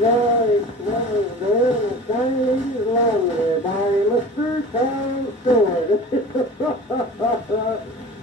Yeah, it was there in the Chinese laundry by Mr. Tom Stewart.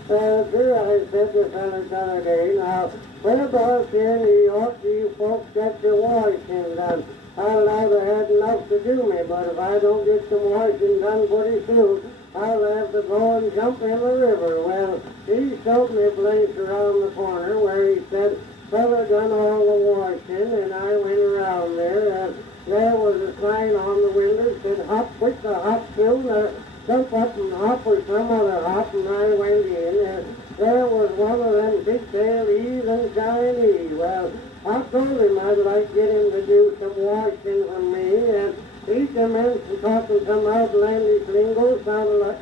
Sure, I said to fellas the other day, now, whereabouts here in New York do you folks get your washing done? I'll never had enough to do me, but if I don't get some washing done pretty soon, I'll have to go and jump in the river. Well, he showed me a place around the corner where he said, fella done all the washing, and I went around there, and there was a sign on the window that said, hop quick, the hop soon, jump up and hop or some other hop, and I went in, and there was one of them big-tailed heathen Chinese. Well, I told him I'd like to get him to do some washing for me, and he commenced talking some outlandish lingo, sounded like,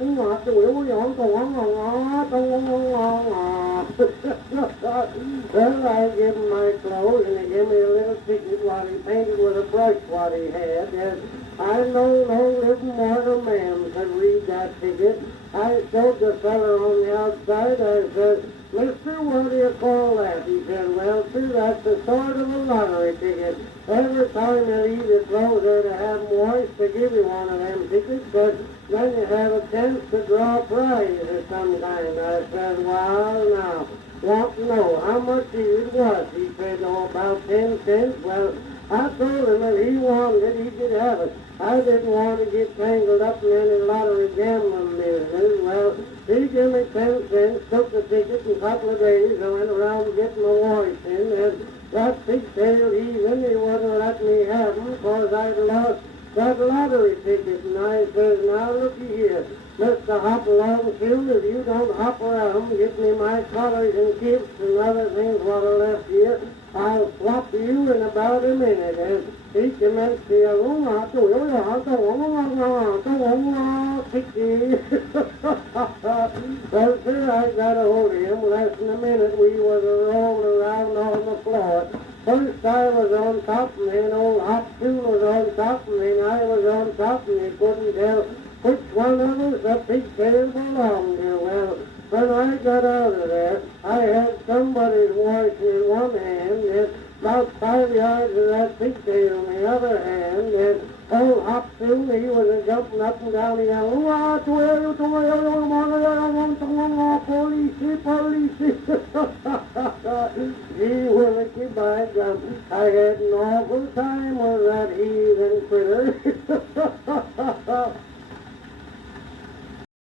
well, I give him my clothes, and he gave me a little ticket while he painted with a brush what he had, and I know no living mortal man could read that ticket. I showed the feller on the outside, I said, Mister, what do you call that? He said, well, sir, that's the sort of a lottery ticket. Every time you leave your clothes there to have them washed, they give you one of them tickets, but then you have a chance to draw a prize of some kind. I said, well, now, want to know how much it was? He said, oh, about 10 cents. Well, I told him if he wanted it, he could have it. I didn't want to get tangled up in any lottery gambling business. Well, he gave me 10 cents, took the ticket in a couple of days. I went around getting my washing, and that big-tailed heathen, he wouldn't let me have them because I'd lost that lottery ticket. And I says, now looky here, Mr. Hop Along Soon, if you don't hop around, get me my collars and gifts and other things what are left here, I'll swap you in about a minute. And he commenced to yell, well, sir, I got a hold of him. Less than a minute, we was rolling around on the floor. First I was on top, and then old Hop Soon was on top, and then I was on top, and you couldn't tell which one of us the pigtail belonged to. Well, when I got out of there, I had somebody's washing in one hand, and about 5 yards of that pigtail in the other hand, and old Hop Soon, he was jumping up and down, yelling, police. Gee willikey, by gum, I had an awful time with that heathen critter.